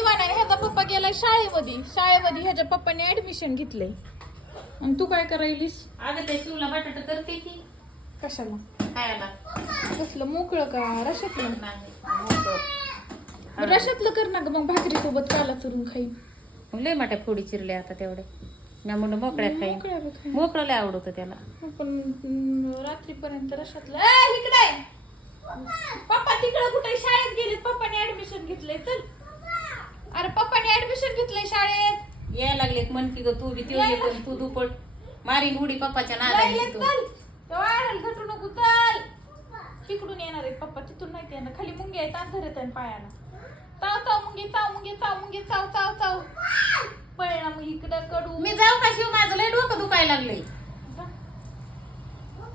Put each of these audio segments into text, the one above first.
दिवाना. ह्याचा पप्पा गेलाय शाळेमध्ये. शाळेमध्ये ह्याच्या पप्पाने ऍडमिशन घेतलंय. आणि तू काय करायलीस? अगं ते शिवला बटाटा करते की. कशाला? खायला. कसलं मोकळं का? रशातलं? नाही. रशातलं कर ना ग मग भाकरी सोबत काला चुरून खाई मग लय मोठ्या फोडी चिरल्या आता तेवढे मी म्हणून मोकळ्या खाईन. मोकळं लय आवडतं त्याला. पण रात्रीपर्यंत रशातलं इकडे. पप्पा तिकडे कुठे? शाळेत गेले पप्पाने ऍडमिशन घेतलंय. चल. घेतलंय शाळेत? यायला लागलेत म्हण की ग तू बी तू येतो तू दुपट. मारीन उडी पप्पाच्या जायले, नादाने तू चल. तो वाढेल घटू नको चल. तिकडून येणार आहेत पप्पा तिथून नाही येणार. खाली मुंगे आहेत अंधर येत आहे पायाला चाव चाव मुंगे चाव मुंगे चाव मुंगे चाव चाव चाव. पळना मग इकडं कडू. मी जाऊ का शिव? माझं लय डोकं दुखायला लागलंय.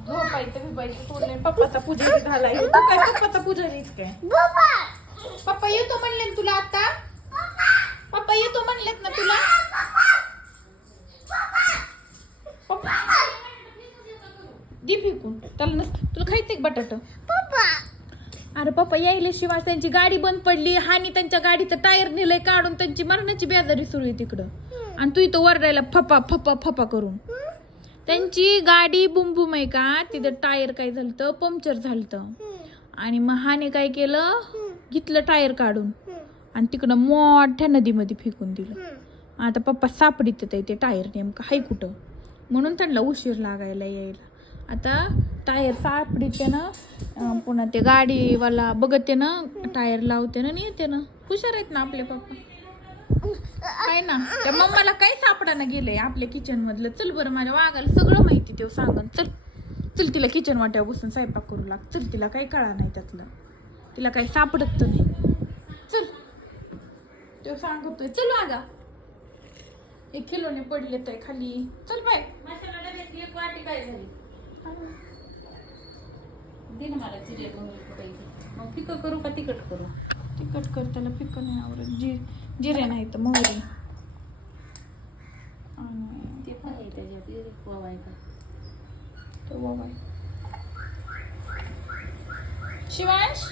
झोपायचं बिपायचं सोडले पप्पाचा पुजारी झालाय. तू काय पप्पाचा काय पप्पा येतो म्हणले ना तुला आता? म्हणलेत ना तुला? दे फेकून. त्याला नस तुला खायचंय बटाट? अरे पप्पा यायले शिवाय त्यांची गाडी बंद पडली. हानी त्यांच्या गाडीचं टायर नेलंय काढून त्यांची मरणाची बेजारी सुरू आहे तिकडं. आणि तू इथं वरडायला फपा फपा फपा करून. त्यांची गाडी बुमबुम आहे का? तिथं टायर काय झालं पंक्चर झालं आणि मग हाने काय केलं? घेतलं टायर काढून. आणि तिकडं मोठ्या नदीमध्ये फेकून दिलं. आता पप्पा सापडीत आहे ते टायर नेमकं हाय कुठं? म्हणून त्यांना उशीर लागायला यायला. आता टायर सापडीते ना पुन्हा ते गाडीवाला बघते ना टायर लावते ना येते ना. हुशार आहेत ना आपले पप्पा? आहे ना. त्या मम्माला काय सापडाना गेलंय आपल्या किचन मधलं? चल बरं माझ्या वाघाला सगळं माहिती तेव्हा सांगन. चल. चल तिला किचन वाट्यावर बसून स्वयंपाक करू लाग. चल तिला काही कळा नाही त्यातलं. तिला काही सापडत तर नाही. तो सांगतोय चल वागा एक किलोने पडले तर खाली. चल बाय. मसाला डब्यातली एक वाटी काय झाली? दे ना मला जिरे कुटायची मग फिकं करू का तिखट करू? तिखट कर त्याला पिकं नाही आवडत. जि जिरे नाही तर मोहरी ते पण आहे त्याच्यात जिरे पोवायचं तो बाबा शिवांश?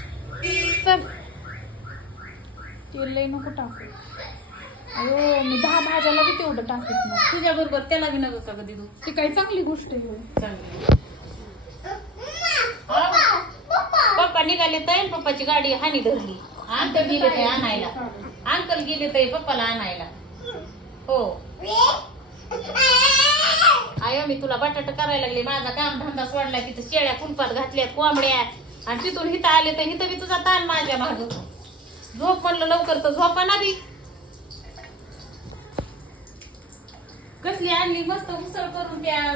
चल. तेल लई नको टाकू. अयो मी दहा भाज्याला बी तेवढं टाकत नाही. तुझ्या बरोबर त्याला बी नको का कधी तू? ती काही चांगली गोष्ट आहे पप्पा निघाले तर पप्पाची गाडी हानी धरली. अंकल गेले ते आणायला. अंकल गेले तर पप्पाला आणायला. हो. आयो मी तुला बटाटा करायला लागले. माझा काम धंदा सोडला तिथं शेळ्या कुलपात घातल्यात कोंबड्या. आणि तिथून हिथं आले तर हिथं बी तुझा ताण माझ्या माग. झोप म्हणलं लवकर तर झोपा ना बी. कसली आणली? मस्त उसळ करून द्या